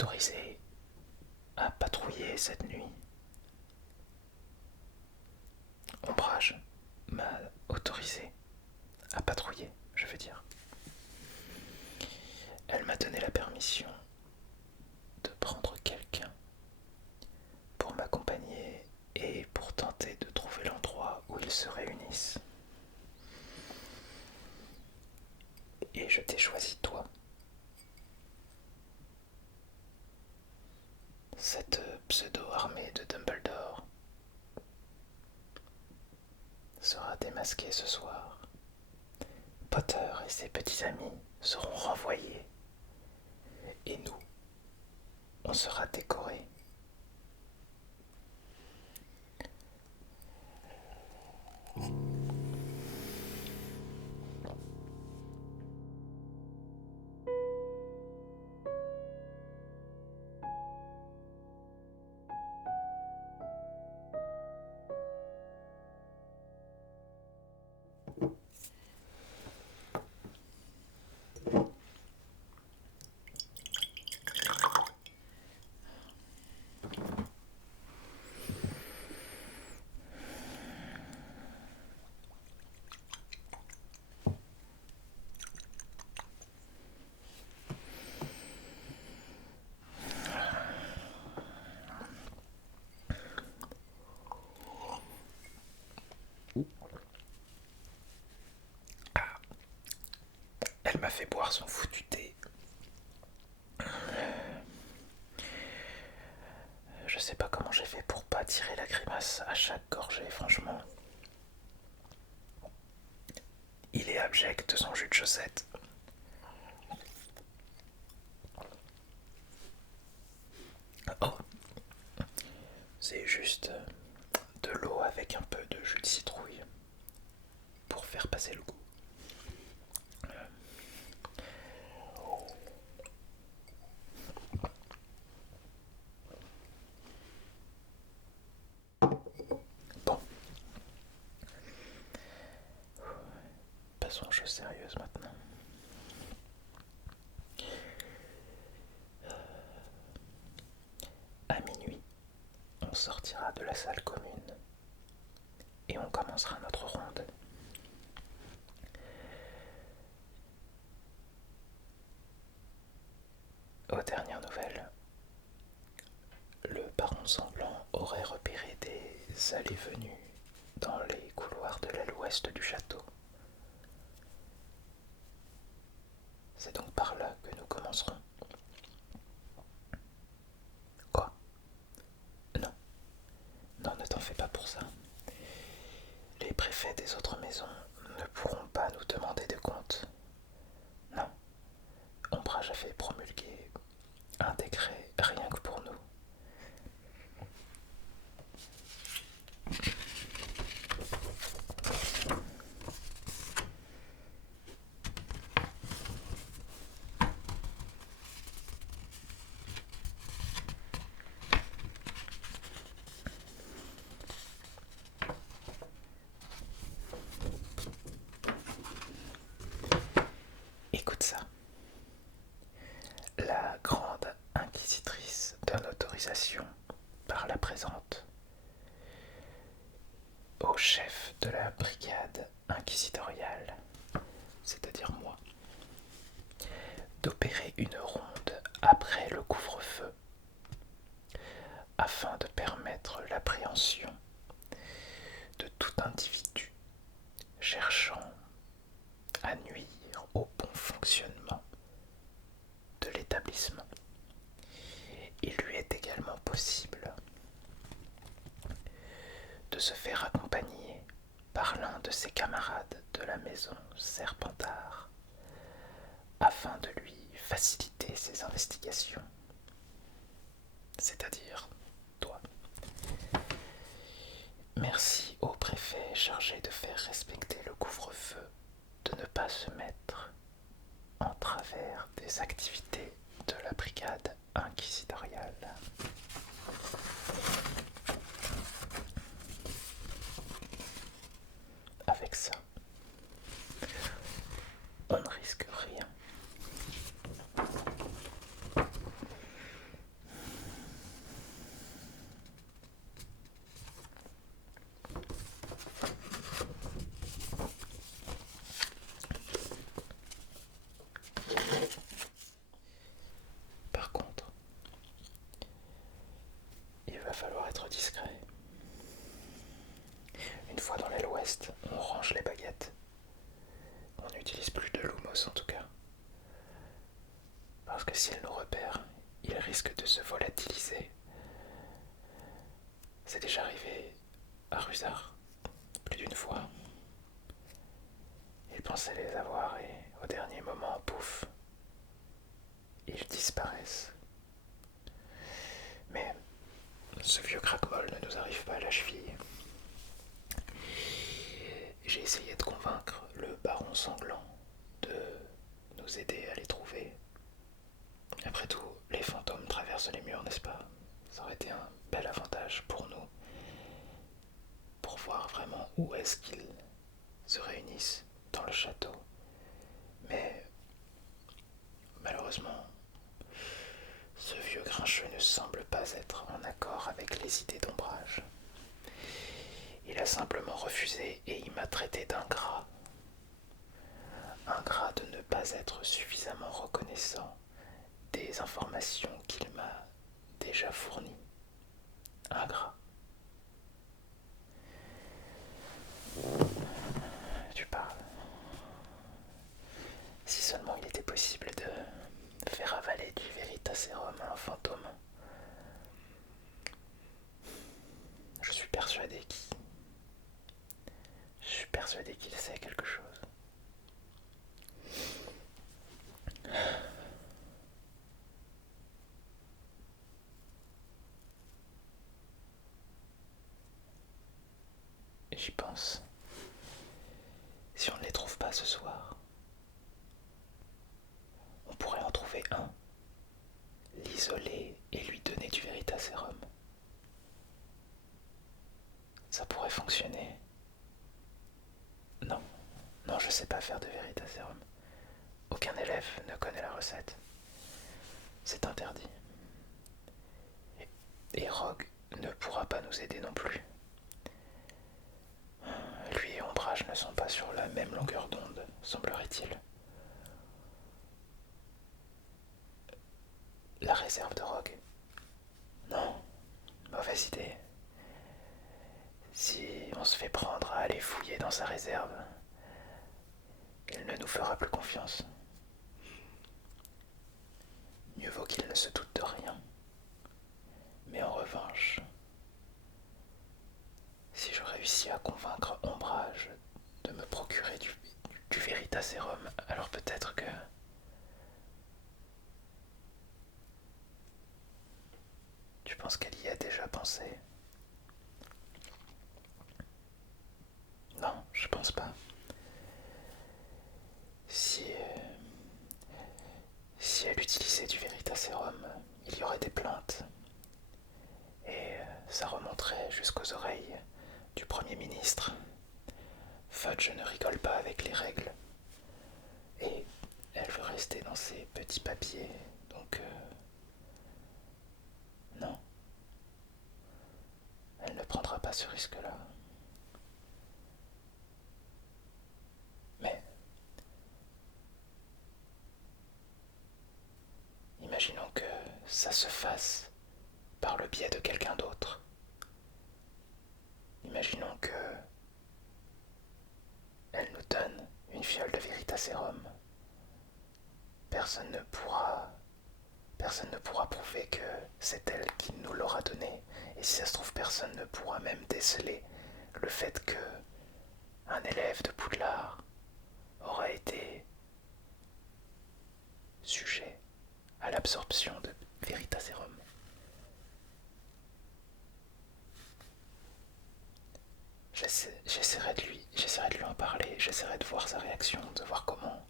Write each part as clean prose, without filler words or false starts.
autorisé à patrouiller cette nuit. Ombrage m'a autorisé à patrouiller, je veux dire. Elle m'a donné la permission de prendre quelqu'un pour m'accompagner et pour tenter de trouver l'endroit où ils se réunissent. Et je t'ai choisi toi. Cette pseudo-armée de Dumbledore sera démasquée ce soir. Potter et ses petits amis seront renvoyés. Et nous, on sera décorés. Elle m'a fait boire son foutu thé. Je sais pas comment j'ai fait pour pas tirer la grimace à chaque gorgée, franchement. Il est abject, son jus de chaussette. Oh, c'est juste de l'eau avec un peu de jus de citrouille pour faire passer le goût. Bon, passons aux choses sérieuses maintenant. À minuit, on sortira de la salle commune et on commencera notre ronde. Aux dernières nouvelles, le baron sanglant aurait repéré des allées-venues dans les couloirs de l'aile ouest du château. C'est donc par là que nous commencerons. Quoi? Non, non, ne t'en fais pas pour ça. Les préfets des autres maisons ne pourront pas nous demander de compte. Non, Ombrage a fait promulguer un décret rien que pour nous. Écoute ça. La grande inquisitrice donne autorisation par la présente au chef de la brigade inquisitoriale, c'est-à-dire moi, d'opérer une ronde après le couvre-feu afin de permettre l'appréhension de tout individu cherchant à nuire au bon fonctionnement de l'établissement. Il lui est également possible de se faire accompagner par l'un de ses camarades de la maison Serpentard afin de lui faciliter ses investigations, c'est-à-dire toi. Merci au préfet chargé de faire respecter le couvre-feu de ne pas se mettre en travers des activités de la brigade inquisitoriale. Avec ça, on ne risque rien. reste, on range les baguettes. On n'utilise plus de Lumos en tout cas. Parce que s'il nous repère, il risque de se volatiliser. C'est déjà arrivé à Rusard, plus d'une fois. Il pensait les avoir et au dernier moment, pouf, ils disparaissent. Mais ce vieux craquemol ne nous arrive pas à la cheville. J'ai essayé de convaincre le baron sanglant de nous aider à les trouver. Après tout, les fantômes traversent les murs, n'est-ce pas? Ça aurait été un bel avantage pour nous, pour voir vraiment où est-ce qu'ils se réunissent dans le château. Mais malheureusement, ce vieux grincheux ne semble pas être en accord avec les idées d'Ombrage. Il a simplement refusé et il m'a traité d'ingrat. Ingrat de ne pas être suffisamment reconnaissant des informations qu'il m'a déjà fournies. Ingrat. Tu parles. Si seulement il était possible de faire avaler du Veritaserum à un fantôme. Je suis persuadé qu'il sait quelque chose. Et j'y pense. Si on ne les trouve pas ce soir, on pourrait en trouver un, l'isoler et lui donner du Veritaserum. Ça pourrait fonctionner. Non, non, je sais pas faire de Veritaserum. Aucun élève ne connaît la recette. C'est interdit. Et Rogue ne pourra pas nous aider non plus. Lui et Ombrage ne sont pas sur la même longueur d'onde, semblerait-il. La réserve de Rogue? Non, mauvaise idée. Si on se fait prendre à aller fouiller dans sa réserve, il ne nous fera plus confiance. Mieux vaut qu'il ne se doute de rien. Mais en revanche, si je réussis à convaincre Ombrage de me procurer du Veritaserum, alors peut-être que... Tu penses qu'elle y a déjà pensé? Non, je pense pas. Si elle utilisait du Veritaserum, il y aurait des plaintes. Et ça remonterait jusqu'aux oreilles du Premier ministre. Fudge ne rigole pas avec les règles. Et elle veut rester dans ses petits papiers, donc non. Elle ne prendra pas ce risque-là. Mais imaginons que ça se fasse par le biais de quelqu'un d'autre. Imaginons que elle nous donne une fiole de Veritaserum. Personne ne pourra prouver que c'est elle qui nous l'aura donné. Et si ça se trouve, personne ne pourra même déceler le fait que un élève de Poudlard aura été sujet à l'absorption de Veritaserum. J'essaierai de lui en parler, j'essaierai de voir sa réaction, de voir comment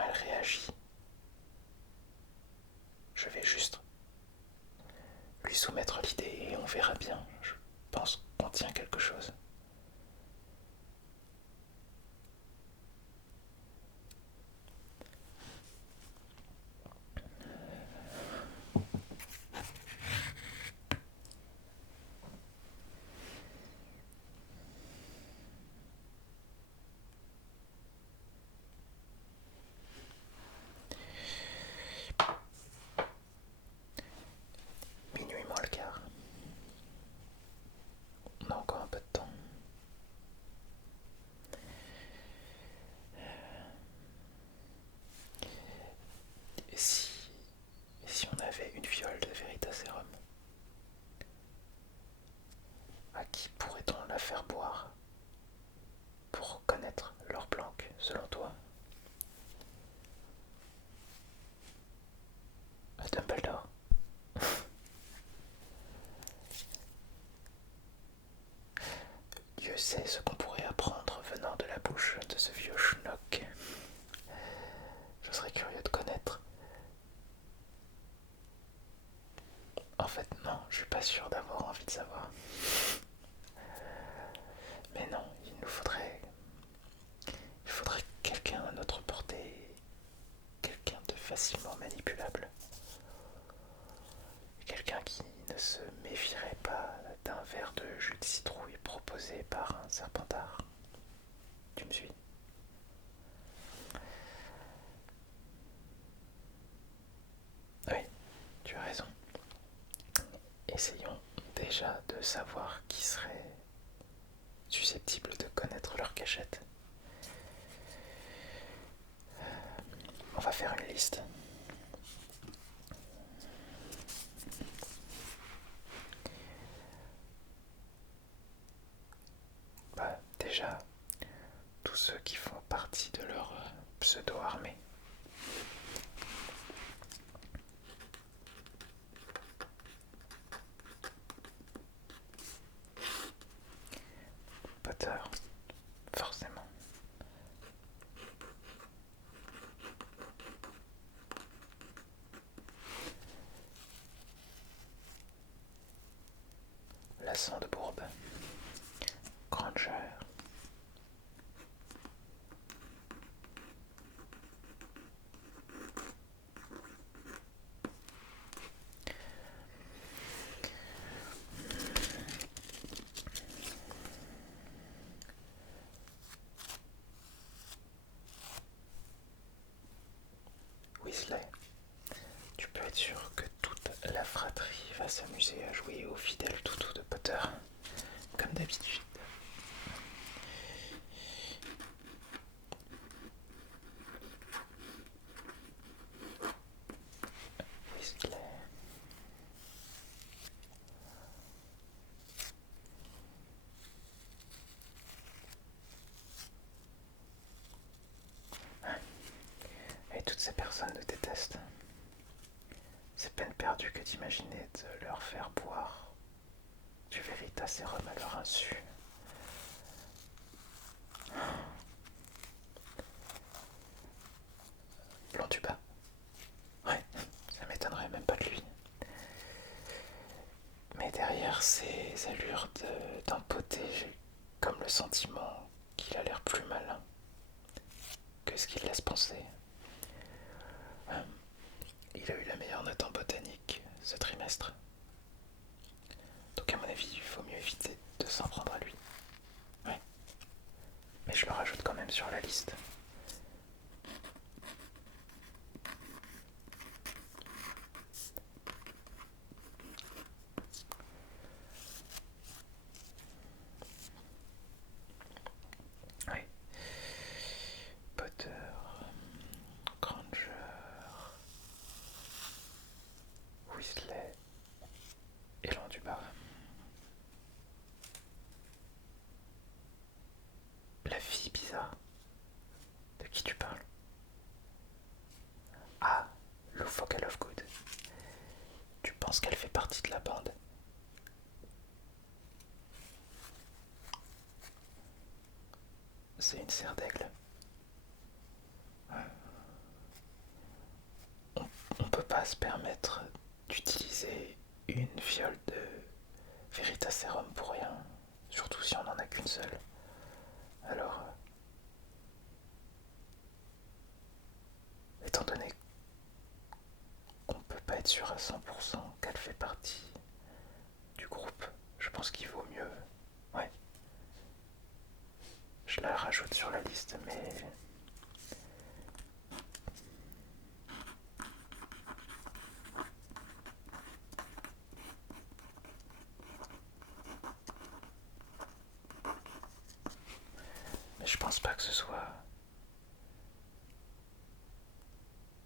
elle réagit. Je vais juste lui soumettre l'idée et on verra bien. Je pense qu'on tient quelque chose. Minuit moins le quart. faire boire pour connaître leur planque, selon toi? Dumbledore. Dieu sait ce qu'on pourrait apprendre venant de la bouche de ce vieux schnock. Je serais curieux de connaître. En fait, non, je suis pas sûr d'avoir envie de savoir. Mais non, il faudrait quelqu'un à notre portée, quelqu'un de facilement manipulable, quelqu'un qui ne se méfierait pas d'un verre de jus de citrouille proposé par un serpentard. Tu me suis? Oui, tu as raison. Essayons déjà de savoir qui serait susceptible de connaître leur cachette. On va faire une liste. Déjà, tous ceux qui font partie de leur pseudo-armée. Potter, forcément. La Sandbourbe, Granger, Weasley. Tu peux être sûr que toute la fratrie va s'amuser à jouer au fidèle toutou de Potter, comme d'habitude. Weasley. Et toutes ces personnes le détestent. C'est peine perdue que d'imaginer de leur faire boire du Veritaserum à leur insu. Londubat. Ouais, ça m'étonnerait même pas de lui. Mais derrière ces allures d'empoté, j'ai comme le sentiment qu'il a l'air plus malin que ce qu'il laisse penser. Il a eu la meilleure note en botanique ce trimestre. Donc à mon avis, il faut mieux éviter de s'en prendre à lui. Ouais. Mais je le rajoute quand même sur la liste. Oui. Potter, Granger, Weasley et Londubat. La fille bizarre. De qui tu parles? Ah, Loufoque Lovegood. Tu penses qu'elle fait partie de la bande? C'est une serre d'aigle. On peut pas se permettre d'utiliser une fiole de Veritaserum pour rien, surtout si on n'en a qu'une seule. Alors, étant donné qu'on peut pas être sûr à 100% qu'elle fait partie du groupe, je pense qu'il vaut mieux. Ouais. Je la rajoute sur la liste, mais je pense pas que ce soit.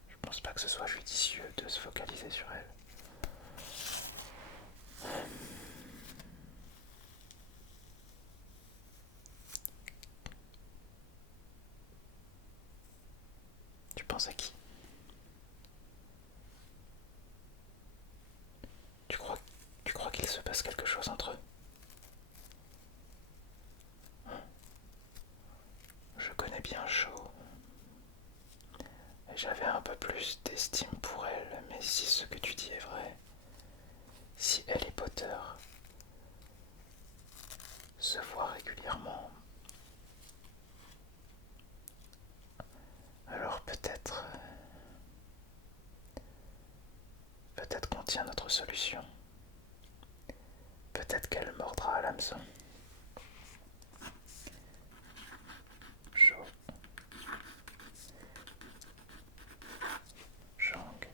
Je pense pas que ce soit judicieux de se focaliser sur elle. pense à qui? Tu crois, tu crois qu'il se passe quelque chose entre eux? Je connais bien Jo. Et j'avais un peu plus d'estime pour elle, mais si ce que tu dis est vrai, si elle et Potter se voient régulièrement, alors peut-être qu'on tient notre solution. Peut-être qu'elle mordra à l'hameçon. Jo, Jang.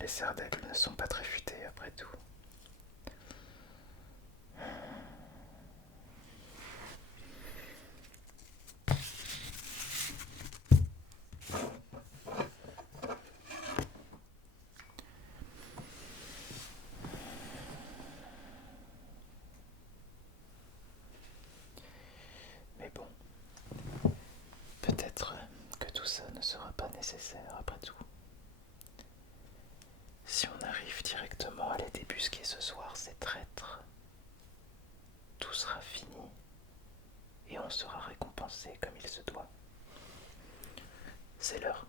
Les serres d'aigle ne sont pas très futées après tout. Mais bon, peut-être que tout ça ne sera pas nécessaire après tout. Si on arrive directement à les débusquer ce soir, ces traîtres, tout sera fini et on sera récompensé comme il se doit. C'est l'heure.